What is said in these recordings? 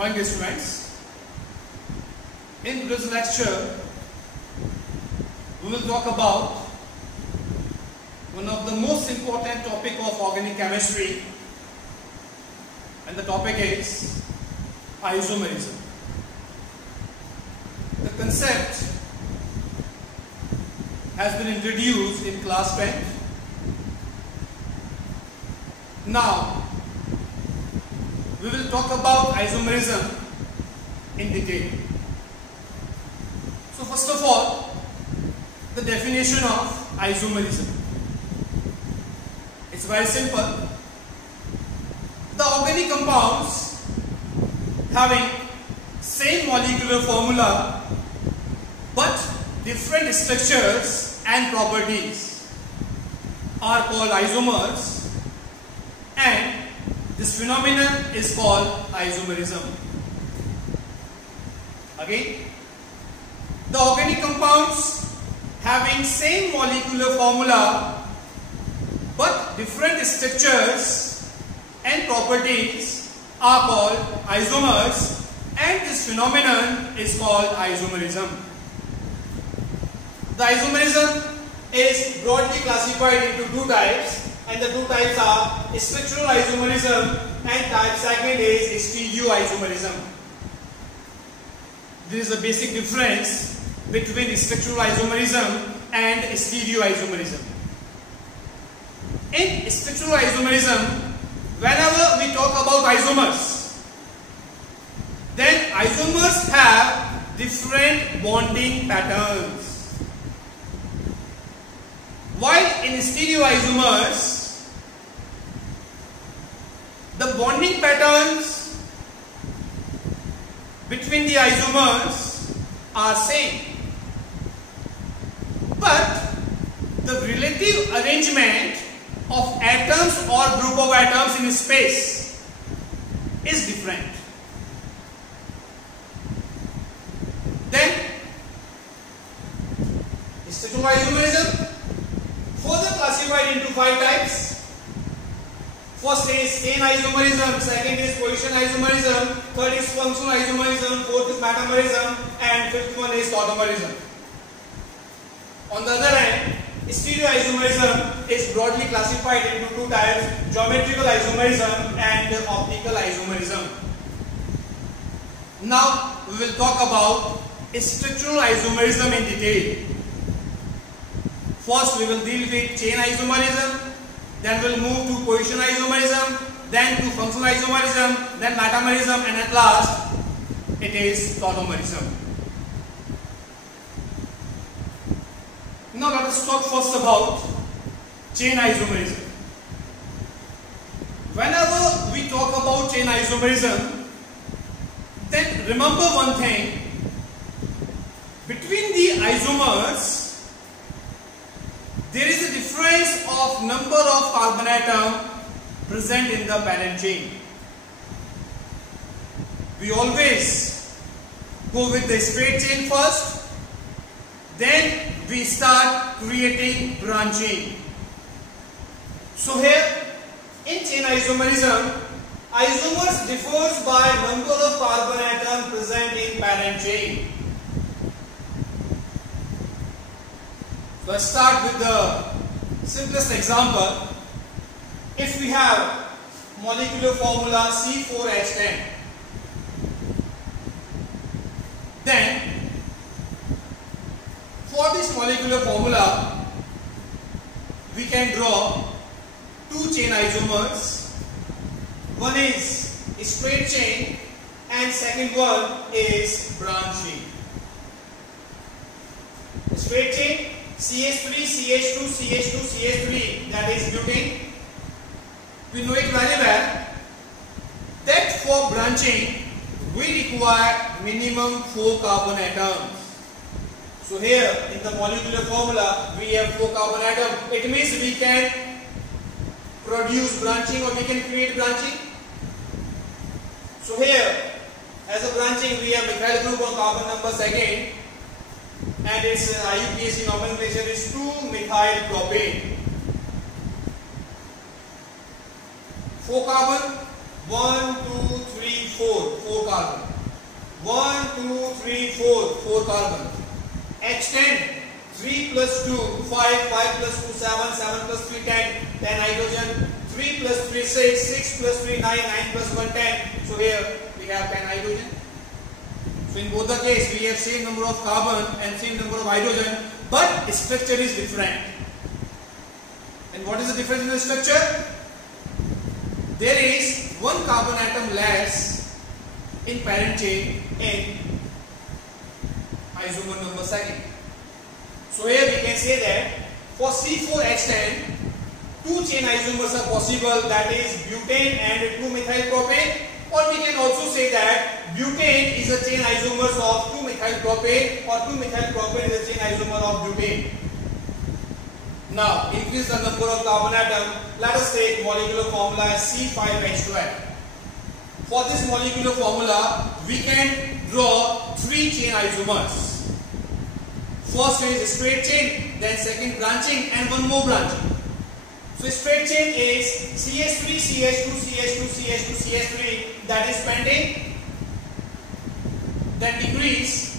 Morning, dear students. In today's lecture, we will talk about one of the most important topic of organic chemistry, and the topic is isomerism. The concept has been introduced in class 10. Now, we will talk about isomerism in detail. So first of all, the definition of isomerism. It's very simple. The organic compounds having same molecular formula but different structures and properties are called isomers, and this phenomenon is called isomerism. Again, the organic compounds having same molecular formula but different structures and properties are called isomers, and this phenomenon is called isomerism. The isomerism is broadly classified into two types, and the two types are structural isomerism and type second is stereoisomerism. There is a basic difference between structural isomerism and stereoisomerism. In structural isomerism, whenever we talk about isomers, then isomers have different bonding patterns. While in stereoisomers, the bonding patterns between the isomers are same, but the relative arrangement of atoms or group of atoms in space is different. Then stereoisomerism further classified into five types. First is chain isomerism, second is position isomerism, third is functional isomerism, fourth is metamerism, and fifth one is tautomerism. On the other hand, stereoisomerism is broadly classified into two types: geometrical isomerism and optical isomerism. Now we will talk about structural isomerism in detail. First we will deal with chain isomerism, then we will move to position isomerism, then to functional isomerism, then metamerism, and at last it is tautomerism. Now let us talk first about chain isomerism. Whenever we talk about chain isomerism, then remember one thing: between the isomers there is a difference of number of carbon atom present in the parent chain. We always go with the straight chain first, then we start creating branching. So here in chain isomerism, isomers differs by number of carbon atom present in parent chain. So let's start with the simplest example. If we have molecular formula C4H10, then for this molecular formula we can draw two chain isomers. One is straight chain and second one is branching. Straight chain CH3, CH2, CH2, CH3, that is butane. We know it very well that for branching we require minimum 4 carbon atoms. So here in the molecular formula we have 4 carbon atoms. It means we can produce branching or we can create branching. So here as a branching we have methyl group on carbon number second, and its IUPAC nomenclature is 2-methyl-propane. 4 carbon, 1, 2, 3, 4 carbon. 1, 2, 3, 4, 4 carbon. H10, 3 plus 2, 5, 5 plus 2, 7, 7 plus 3, 10, 10 hydrogen. 3 plus 3, 6, 6 plus 3, 9, 9 plus 1, 10. So here we have 10 hydrogen. So in both the case we have same number of carbon and same number of hydrogen, but the structure is different. And what is the difference in the structure? There is one carbon atom less in parent chain in isomer number second. So here we can say that for C4H10, two chain isomers are possible, that is butane and 2-methylpropane, or we can also say that butane is a chain isomer of 2-methylpropane or 2-methylpropane is a chain isomer of butane. Now increase the number of carbon atom. Let us take molecular formula as C5H12. For this molecular formula we can draw three chain isomers. First is straight chain, then second branching and one more branching. So straight chain is CH3, CH2, CH2, CH2, CH3, that is pending. Then decrease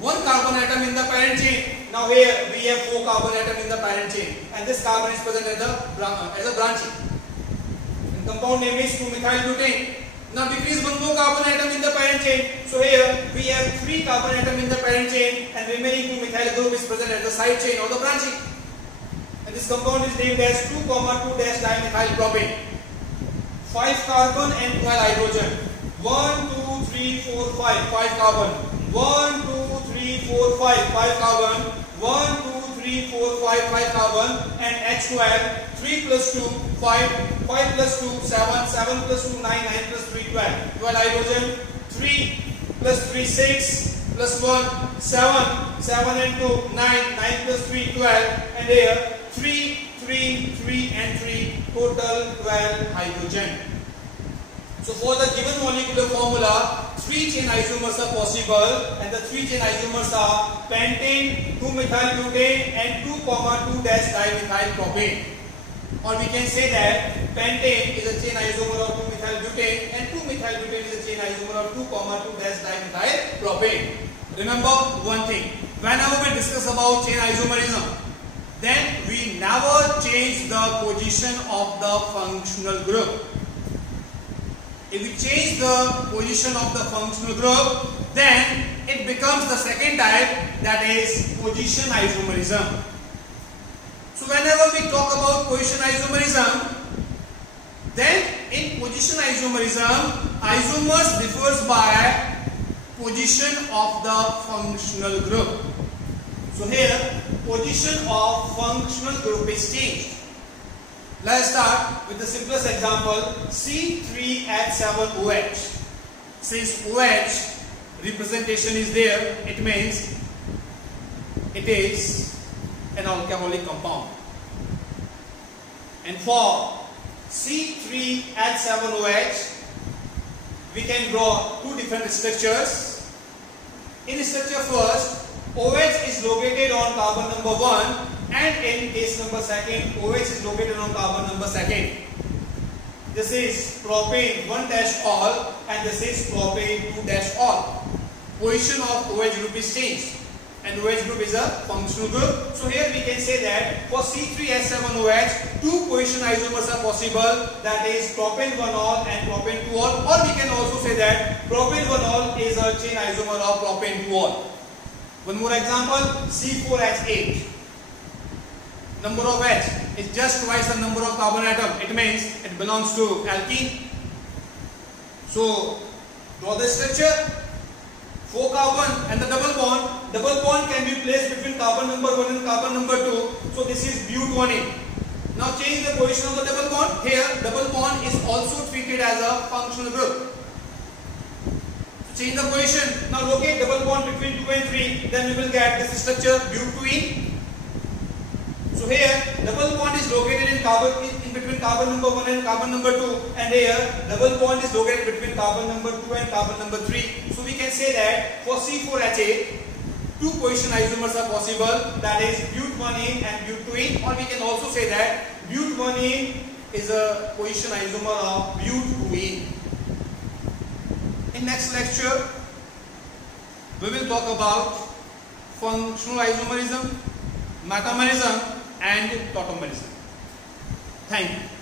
one carbon atom in the parent chain. Now here we have 4 carbon atom in the parent chain and this carbon is present as a branching. And compound name is 2-methylbutane. Now decrease one more carbon atom in the parent chain. So here we have 3 carbon atom in the parent chain and remaining 2-methyl group is present at the side chain or the branching. And this compound is named as 2,2-dimethylpropane. 5 carbon and 12 hydrogen. 1, 2, 3, 4, 5. 5 carbon. 1, 2, 3, 4, 5. 5 carbon. 1, 2, 3, 4, 5. 5 carbon. And H12. 3 plus 2, 5. 5 plus 2, 7. 7 plus 2, 9. 9 plus 3, 12. 12 hydrogen. 3 plus 3, 6. Plus 1, 7. 7 and 2, 9. 9 plus 3, 12. And here 3, 3, 3 and 3, total 12 hydrogen. So for the given molecular formula, 3 chain isomers are possible and the 3 chain isomers are pentane, 2-methylbutane and 2,2-dimethylpropane. Or we can say that pentane is a chain isomer of 2-methylbutane and 2-methylbutane is a chain isomer of 2,2-dimethylpropane. Remember one thing, whenever we discuss about chain isomerism, then we never change the position of the functional group. If we change the position of the functional group, then it becomes the second type, that is position isomerism. So whenever we talk about position isomerism, then in position isomerism, isomers differs by position of the functional group. So here position of functional group is changed. Let us start with the simplest example, C3H7OH. Since OH representation is there, it means it is an alcoholic compound. And for C3H7OH, we can draw two different structures. In structure first, OH is located on carbon number 1 and in case number second, OH is located on carbon number second. This is propane 1-all and this is propane 2-all. Position of OH group is changed and OH group is a functional group. So here we can say that for C3H7OH, two position isomers are possible, that is propane 1-all and propane 2-all, or we can also say that propane 1-all is a chain isomer of propane 2-all. One more example, C4H8. Number of H is just twice the number of carbon atom. It means it belongs to alkene. So draw the structure. 4 carbon and the double bond. Double bond can be placed between carbon number 1 and carbon number 2. So this is but1. Now change the position of the double bond. Here double bond is also treated as a functional group. Change the position. Now locate double bond between 2 and 3. Then we will get this structure but2. So here double bond is located in between carbon number 1 and carbon number 2, and here double bond is located between carbon number 2 and carbon number 3. So we can say that for C4H8, two position isomers are possible, that is but1 and but2, or we can also say that but1 is a position isomer of but2. In next lecture, we will talk about functional isomerism, metamerism and tautomerism. Thank you.